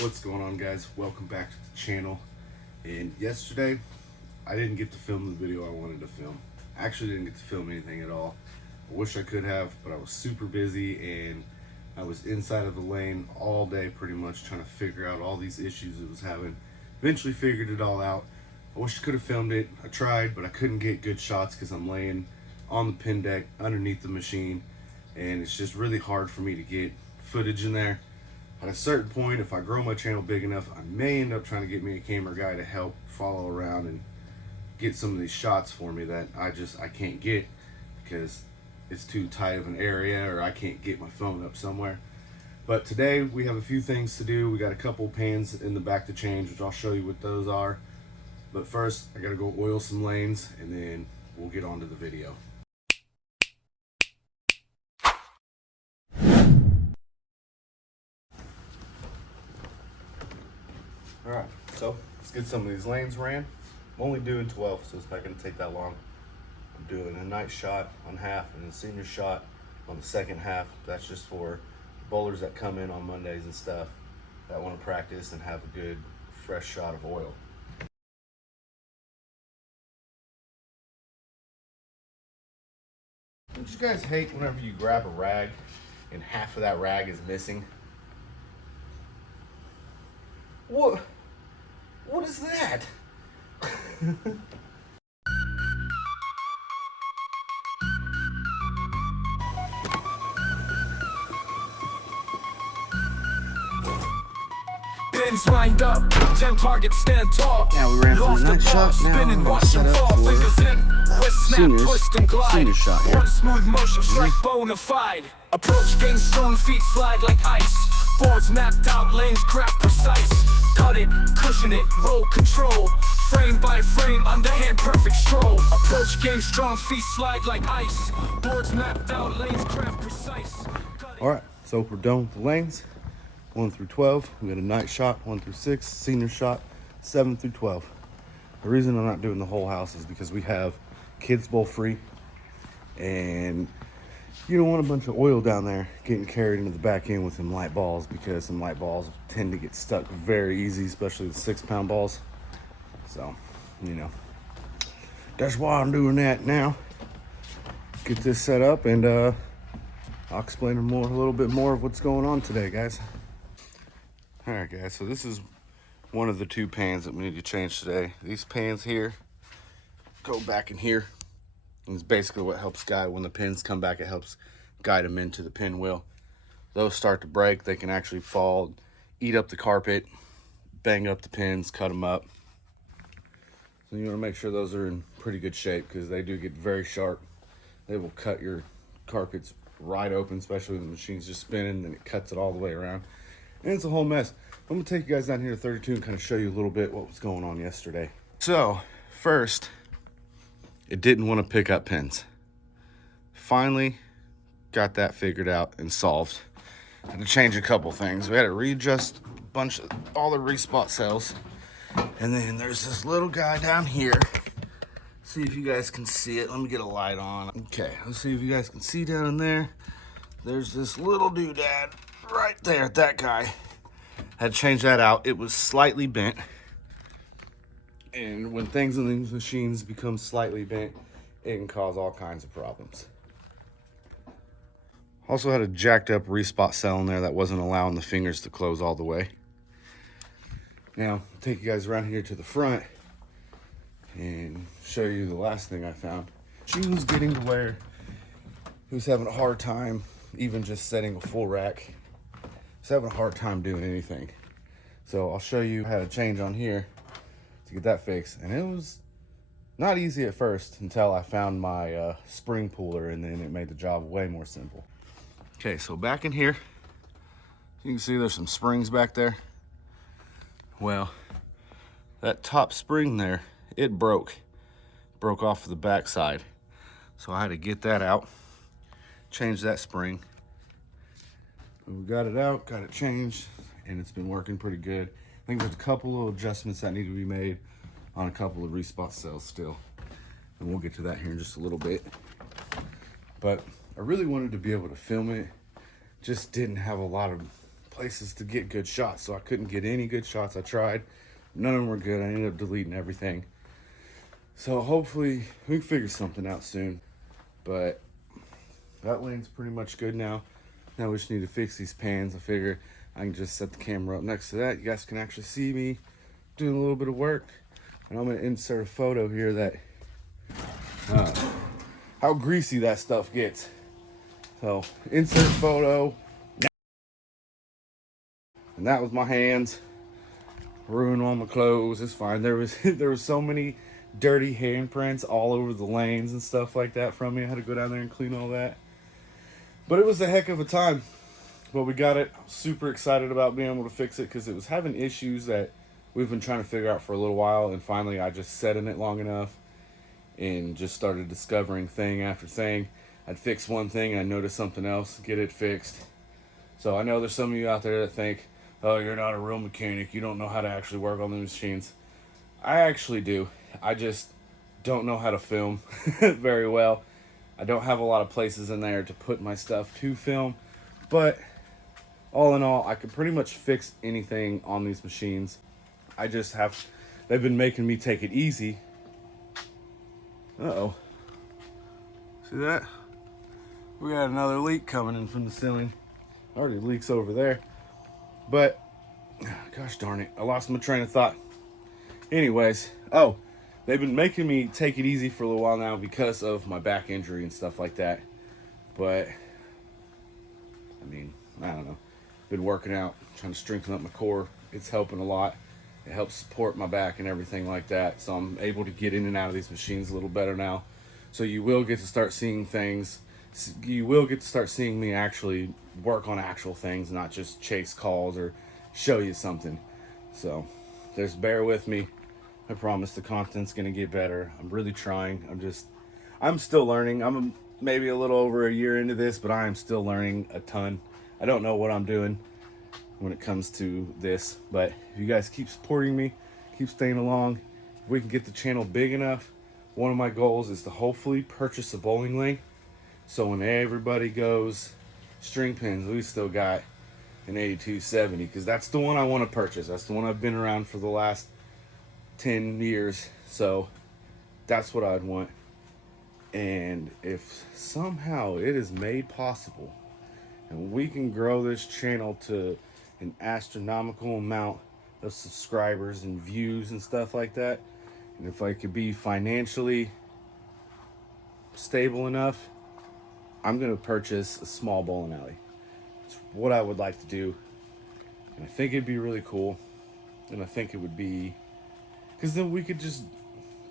What's going on, guys? Welcome back to the channel. And yesterday I didn't get to film the video I wanted to film. I actually didn't get to film anything at all. I wish I could have, but I was super busy and I was inside of the lane all day pretty much trying to figure out all these issues it was having. Eventually figured it all out. I wish I could have filmed it. I tried, but I couldn't get good shots because I'm laying on the pin deck underneath the machine, and it's just really hard for me to get footage in there. At a certain point, if I grow my channel big enough, I may end up trying to get me a camera guy to help follow around and get some of these shots for me that I can't get because it's too tight of an area or I can't get my phone up somewhere. But today we have a few things to do. We got a couple pans in the back to change, which I'll show you what those are. But first, I gotta go oil some lanes and then we'll get on to the video. Alright, so let's get some of these lanes ran. I'm only doing 12, so it's not going to take that long. I'm doing a night shot on half and a senior shot on the second half. That's just for bowlers that come in on Mondays and stuff that want to practice and have a good fresh shot of oil. Don't you guys hate whenever you grab a rag and half of that rag is missing? What is that? Pins lined up, 10 targets stand tall. Now we ran through the night shot. Now we're going to set up for senior shot here. One smooth motion, strike bona fide. Approach game strong, feet slide like ice. Boards mapped out, lanes craft precise. Cut it, cushion it, roll control. Frame by frame, underhand perfect stroll. Approach game strong, feet slide like ice. Boards mapped out, lanes craft precise. Alright, so we're done with the lanes. 1 through 12. We got a night shot, 1 through 6, senior shot, 7 through 12. The reason I'm not doing the whole house is because we have kids bowl free, and you don't want a bunch of oil down there getting carried into the back end with some light balls, because some light balls tend to get stuck very easy, especially the 6-pound balls. So, you know, that's why I'm doing that now. Get this set up, and I'll explain a little bit more of what's going on today, guys. All right, guys, so this is one of the 2 pans that we need to change today. These pans here go back in here, and it's basically what helps guide when the pins come back. It helps guide them into the pinwheel. Those start to break, they can actually fall, eat up the carpet, bang up the pins, cut them up. So you want to make sure those are in pretty good shape, because they do get very sharp. They will cut your carpets right open, especially when the machine's just spinning, and it cuts it all the way around. And it's a whole mess. I'm gonna take you guys down here to 32 and kind of show you a little bit what was going on yesterday. So first, it didn't want to pick up pins. Finally got that figured out and solved. Had to change a couple things. We had to readjust a bunch of all the respot cells. And then there's this little guy down here. See if you guys can see it. Let me get a light on. Okay, let's see if you guys can see down in there. There's this little doodad right there, that guy. Had to change that out. It was slightly bent. And when things in these machines become slightly bent, it can cause all kinds of problems. Also had a jacked up respot cell in there that wasn't allowing the fingers to close all the way. Now, I'll take you guys around here to the front and show you the last thing I found. She was getting to where he was having a hard time even just setting a full rack. He's having a hard time doing anything. So I'll show you how to change on here to get that fixed. And it was not easy at first until I found my spring pooler, and then it made the job way more simple. Okay, so back in here, you can see there's some springs back there. Well, that top spring there, it broke off of the back side. So I had to get that out, change that spring. But we got it out, got it changed, and it's been working pretty good. I think there's a couple of adjustments that need to be made on a couple of respot cells still. And we'll get to that here in just a little bit. But I really wanted to be able to film it. Just didn't have a lot of places to get good shots, so I couldn't get any good shots. I tried, none of them were good. I ended up deleting everything. So hopefully we can figure something out soon. But that lane's pretty much good now. Now we just need to fix these pans. I figure I can just set the camera up next to that. You guys can actually see me doing a little bit of work. And I'm gonna insert a photo here that how greasy that stuff gets. So insert photo. And that was my hands. Ruined all my clothes. It's fine. There was so many dirty handprints all over the lanes and stuff like that from me. I had to go down there and clean all that. But it was a heck of a time. But we got it. I was super excited about being able to fix it because it was having issues that we've been trying to figure out for a little while. And finally I just sat in it long enough and just started discovering thing after thing. I'd fix one thing and I'd notice something else, get it fixed. So I know there's some of you out there that think, oh, you're not a real mechanic. You don't know how to actually work on the machines. I actually do. I just don't know how to film very well. I don't have a lot of places in there to put my stuff to film. But all in all, I can pretty much fix anything on these machines. I just have, they've been making me take it easy. Uh-oh. See that? We got another leak coming in from the ceiling. Already leaks over there. But, gosh darn it, I lost my train of thought. Anyways, oh, they've been making me take it easy for a little while now because of my back injury and stuff like that. But, I mean, I don't know. Been working out, trying to strengthen up my core. It's helping a lot. It helps support my back and everything like that. So I'm able to get in and out of these machines a little better now. So you will get to start seeing things. You will get to start seeing me actually work on actual things, not just chase calls or show you something. So just bear with me. I promise the content's gonna get better. I'm really trying. I'm still learning. I'm maybe a little over a year into this, but I am still learning a ton. I don't know what I'm doing when it comes to this, but if you guys keep supporting me, keep staying along, if we can get the channel big enough, one of my goals is to hopefully purchase a bowling lane. So when everybody goes string pins, we still got an 8270, because that's the one I want to purchase. That's the one I've been around for the last 10 years. So that's what I'd want. And if somehow it is made possible and we can grow this channel to an astronomical amount of subscribers and views and stuff like that, and if I could be financially stable enough, I'm going to purchase a small bowling alley. It's what I would like to do. And I think it'd be really cool. And I think it would be, because then we could just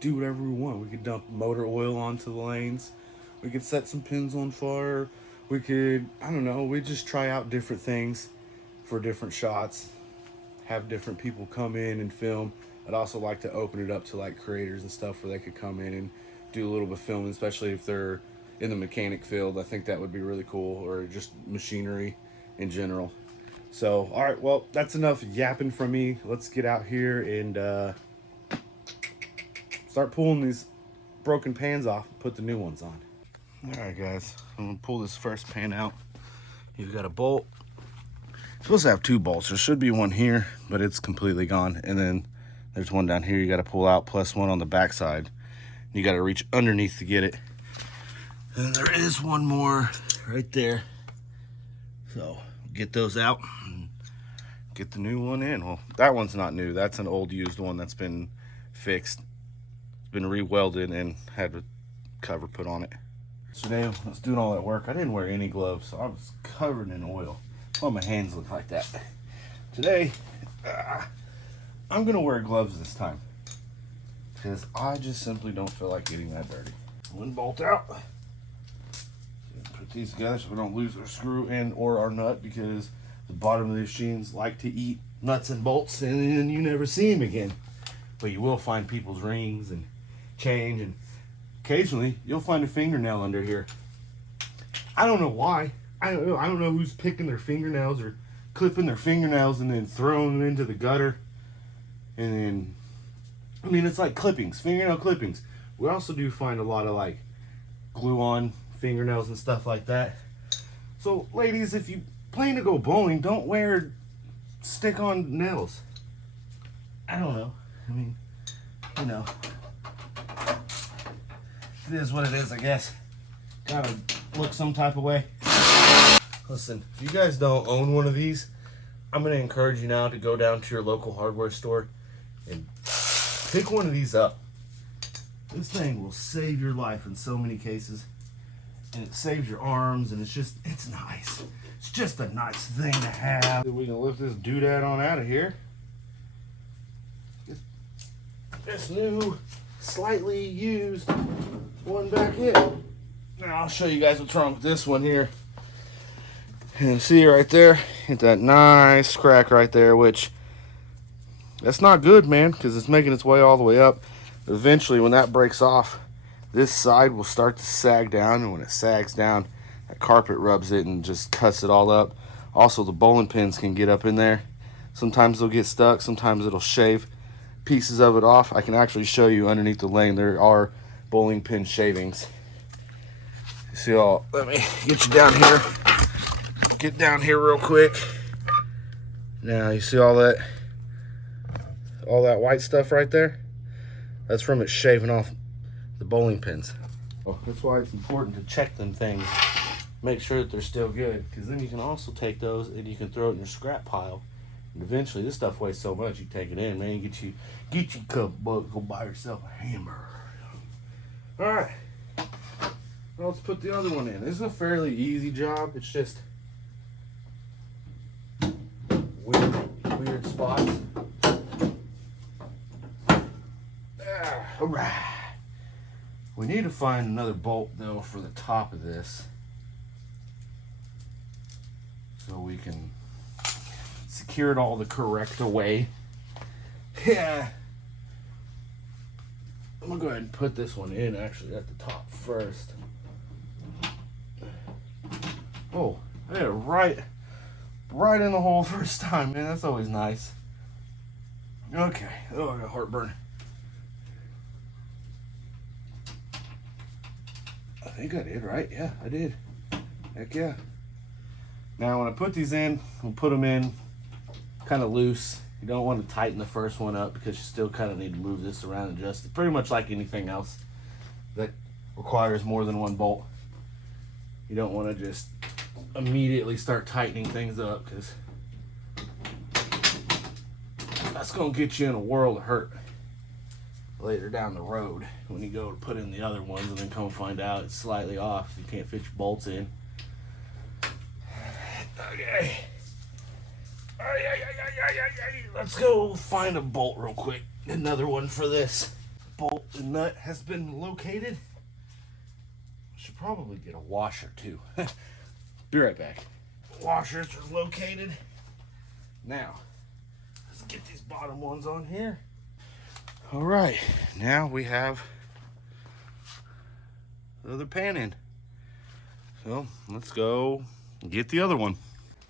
do whatever we want. We could dump motor oil onto the lanes. We could set some pins on fire. We could, I don't know, we'd just try out different things for different shots. Have different people come in and film. I'd also like to open it up to like creators and stuff where they could come in and do a little bit of filming, especially if they're in the mechanic field. I think that would be really cool, or just machinery in general. So, all right, well, that's enough yapping from me. Let's get out here and start pulling these broken pans off and put the new ones on. All right, guys, I'm gonna pull this first pan out. You've got a bolt. It's supposed to have two bolts. There should be one here, but it's completely gone. And then there's one down here you got to pull out, plus one on the back side. You got to reach underneath to get it. And there is one more right there. So get those out and get the new one in. Well, that one's not new. That's an old used one that's been fixed. It's been re-welded and had a cover put on it. Today I was doing all that work. I didn't wear any gloves, so I was covered in oil. Oh, my hands look like that. Today, I'm gonna wear gloves this time because I just simply don't feel like getting that dirty. One bolt out. Put these together so we don't lose our screw and or our nut, because the bottom of the machines like to eat nuts and bolts and then you never see them again. But you will find people's rings and change, and occasionally you'll find a fingernail under here. I don't know why. I don't know who's picking their fingernails or clipping their fingernails and then throwing them into the gutter. And then, I mean, it's like clippings, fingernail clippings. We also do find a lot of like glue on fingernails and stuff like that. So ladies, if you planning to go bowling, don't wear stick-on nails. I don't know. I mean, you know, it is what it is, I guess. Gotta look some type of way. Listen, if you guys don't own one of these, I'm gonna encourage you now to go down to your local hardware store and pick one of these up. This thing will save your life in so many cases. And it saves your arms, and it's nice. It's just a nice thing to have. We can lift this doodad on out of here. Get this new, slightly used one back in. Now I'll show you guys what's wrong with this one here. And see right there, hit that nice crack right there, which that's not good, man, because it's making its way all the way up. Eventually, when that breaks off, this side will start to sag down, and when it sags down, that carpet rubs it and just cuts it all up. Also, the bowling pins can get up in there. Sometimes they'll get stuck, sometimes it'll shave pieces of it off. I can actually show you underneath the lane, there are bowling pin shavings. See all, let me get you down here. Get down here real quick. Now, you see all that white stuff right there? That's from it shaving off the bowling pins. Oh, that's why it's important to check them things. Make sure that they're still good, because then you can also take those and you can throw it in your scrap pile. And eventually, this stuff weighs so much, you take it in, man. Get you go buy yourself a hammer. All right. Well, let's put the other one in. This is a fairly easy job. It's just weird spots. All right. We need to find another bolt though for the top of this, so we can secure it all the correct way. Yeah. I'm gonna go ahead and put this one in actually at the top first. Oh, I got it right in the hole first time, man. That's always nice. Okay. Oh, I got heartburn. I think I did, right? Yeah, I did. Heck yeah. Now, when I put these in, we'll put them in kind of loose. You don't want to tighten the first one up because you still kind of need to move this around and adjust it. Pretty much like anything else that requires more than one bolt. You don't want to just immediately start tightening things up, because that's going to get you in a world of hurt later down the road when you go to put in the other ones and then come find out it's slightly off, so you can't fit your bolts in. Okay. Let's go find a bolt real quick. Another one for this. Bolt and nut has been located. Should probably get a washer too. Be right back. Washers are located. Now, let's get these bottom ones on here. All right, now we have the other pan in. So let's go get the other one.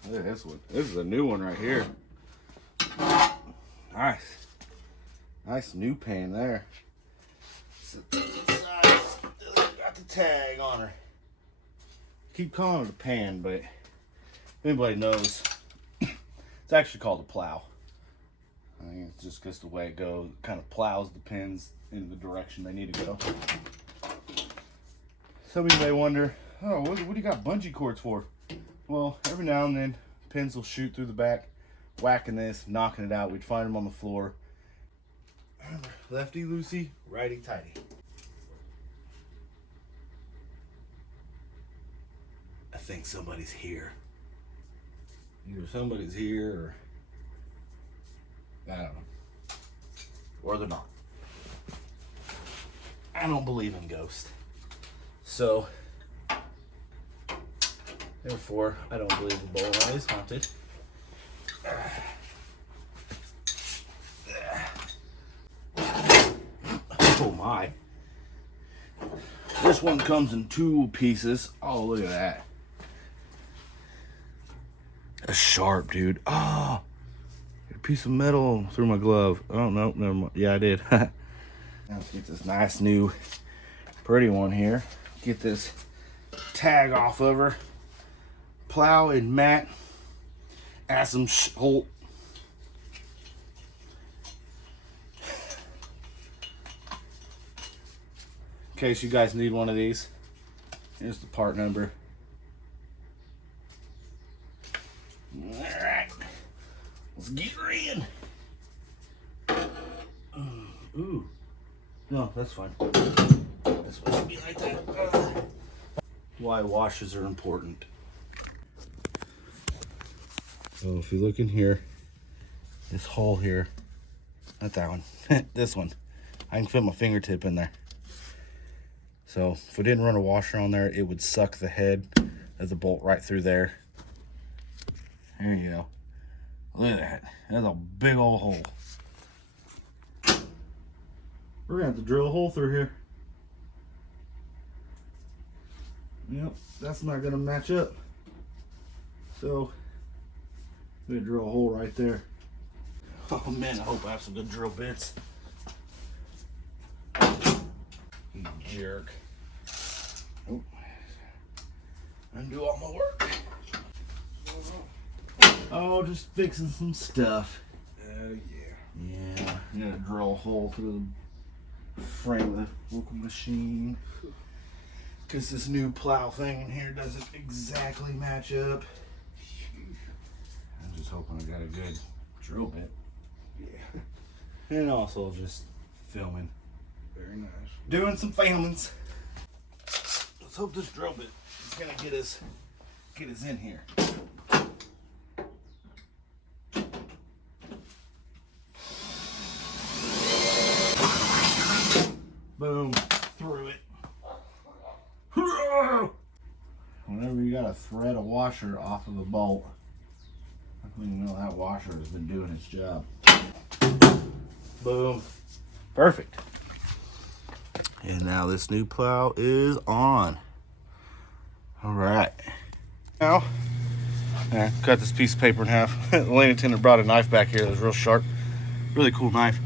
Look at this one. This is a new one right here. Nice. Nice new pan there. Set that to the side. Still got the tag on her. Keep calling it a pan, but if anybody knows, it's actually called a plow. I think it's just the way it goes. It kind of plows the pins in the direction they need to go. Some of you may wonder, oh, what do you got bungee cords for? Well, every now and then, pins will shoot through the back, whacking this, knocking it out. We'd find them on the floor. Remember, lefty loosey, righty tighty. I think somebody's here. Either somebody's here, or I don't know. Or they're not. I don't believe in ghosts. So, therefore, I don't believe the bowling is haunted. Oh my. This one comes in 2 pieces. Oh, look at that. A sharp, dude. Oh, a piece of metal through my glove. Oh, no, never mind. Yeah, I did. Now let's get this nice new pretty one here. Get this tag off of her. Plow and mat add some whole. In case you guys need one of these, here's the part number. Alright, let's get her in. Ooh, no, that's fine. That's supposed to be like that. Why washes are important. So if you look in here, this hole here, not that one, this one, I can fit my fingertip in there. So if we didn't run a washer on there, it would suck the head of the bolt right through there. There you go. Look at that. That's a big old hole. We're gonna have to drill a hole through here. Yep, that's not gonna match up. So I'm gonna drill a hole right there. Oh man, I hope I have some good drill bits. You jerk. Oh. Undo all my work. Oh, just fixing some stuff. Oh yeah. Yeah, I'm gonna drill a hole through the frame of the local machine. Because this new plow thing in here doesn't exactly match up. I'm just hoping I got a good drill bit. Yeah. And also just filming. Very nice. Doing some filmings. Let's hope this drill bit is gonna get us in here. Boom. Through it. Whenever you gotta thread a washer off of a bolt, I think you know that washer has been doing its job. Boom. Perfect. And now this new plow is on. All right. Now, cut this piece of paper in half. The lane attendant brought a knife back here that was real sharp. Really cool knife.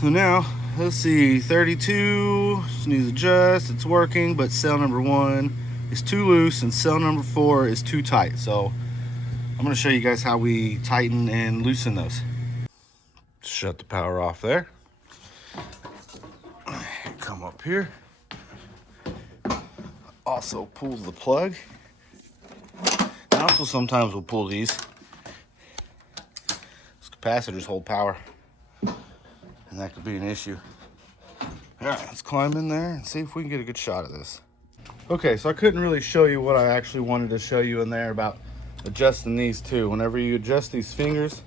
So now, let's see, 32, just needs to adjust, it's working, but cell number 1 is too loose and cell number 4 is too tight. So I'm gonna show you guys how we tighten and loosen those. Shut the power off there. Come up here. Also pull the plug. And also sometimes we'll pull these. These capacitors hold power, and that could be an issue. All right, let's climb in there and see if we can get a good shot of this. Okay, so I couldn't really show you what I actually wanted to show you in there about adjusting these two. Whenever you adjust these fingers,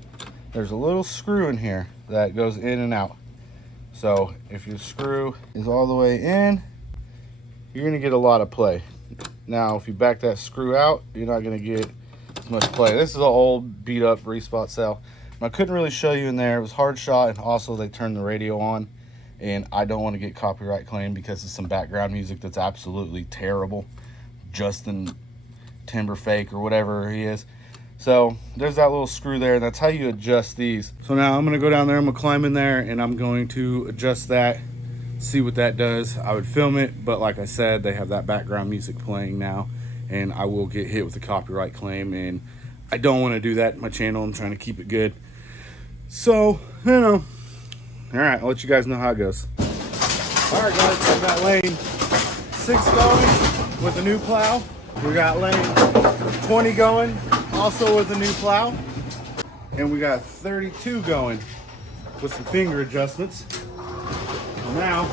there's a little screw in here that goes in and out. So if your screw is all the way in, you're gonna get a lot of play. Now, if you back that screw out, you're not gonna get as much play. This is an old beat up respot cell. I couldn't really show you in there. It was hard shot, and also they turned the radio on, and I don't want to get copyright claim because it's some background music that's absolutely terrible. Justin Timberfake or whatever he is. So there's that little screw there. That's how you adjust these. So now I'm gonna go down there, I'm gonna climb in there, and I'm going to adjust that, see what that does. I would film it, but like I said, they have that background music playing now, and I will get hit with a copyright claim, and I don't want to do that in my channel. I'm trying to keep it good. So, you know, all right, I'll let you guys know how it goes. All right, guys, I've got lane 6 going with a new plow. We got lane 20 going, also with a new plow. And we got 32 going with some finger adjustments. Now,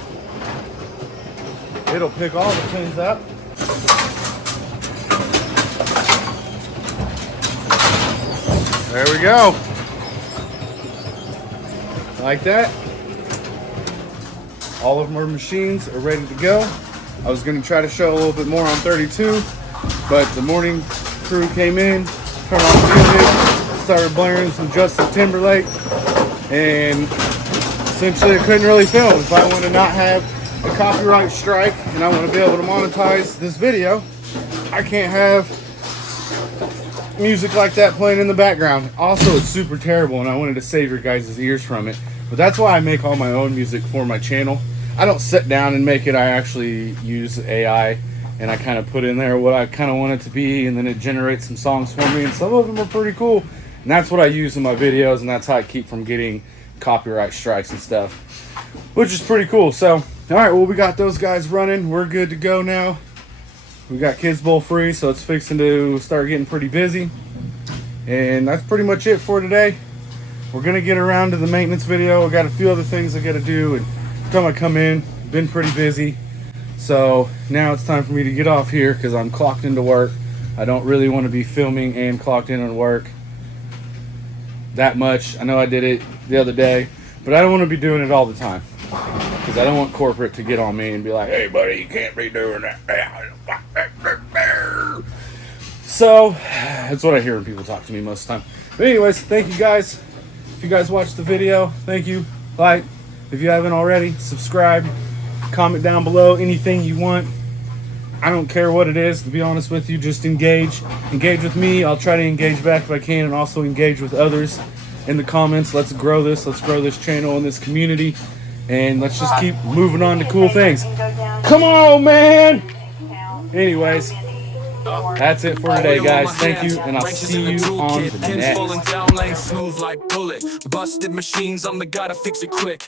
it'll pick all the pins up. There we go. Like that. All of our machines are ready to go. I was going to try to show a little bit more on 32, but the morning crew came in, turned on the music, started blaring some Justin Timberlake, and essentially I couldn't really film. If I want to not have a copyright strike and I want to be able to monetize this video, I can't have music like that playing in the background. Also, it's super terrible, and I wanted to save your guys' ears from it. But that's why I make all my own music for my channel. I don't sit down and make it. I actually use AI and I kind of put in there what I kind of want it to be, and then it generates some songs for me, and some of them are pretty cool, and that's what I use in my videos, and that's how I keep from getting copyright strikes and stuff, which is pretty cool. So all right, well, we got those guys running, we're good to go now. We got Kids Bowl free, so it's fixing to start getting pretty busy, and that's pretty much it for today. We're gonna get around to the maintenance video. I got a few other things I gotta do, and every time I come in, been pretty busy. So now it's time for me to get off here because I'm clocked into work. I don't really want to be filming and clocked in on work that much. I know I did it the other day, but I don't want to be doing it all the time because I don't want corporate to get on me and be like, hey buddy, you can't be doing that. So that's what I hear when people talk to me most of the time. But anyways, thank you guys. If you guys watched the video, thank you. Like, if you haven't already, subscribe, comment down below anything you want. I don't care what it is, to be honest with you. Just engage with me. I'll try to engage back if I can, and also engage with others in the comments. Let's grow this channel and this community, and let's just keep moving on to cool things. Come on, man. Anyways, that's it for today, guys. Thank you, and I'll see you on the next. Falling down lanes smooth like bullet. Busted machines, I'm the guy to fix it quick.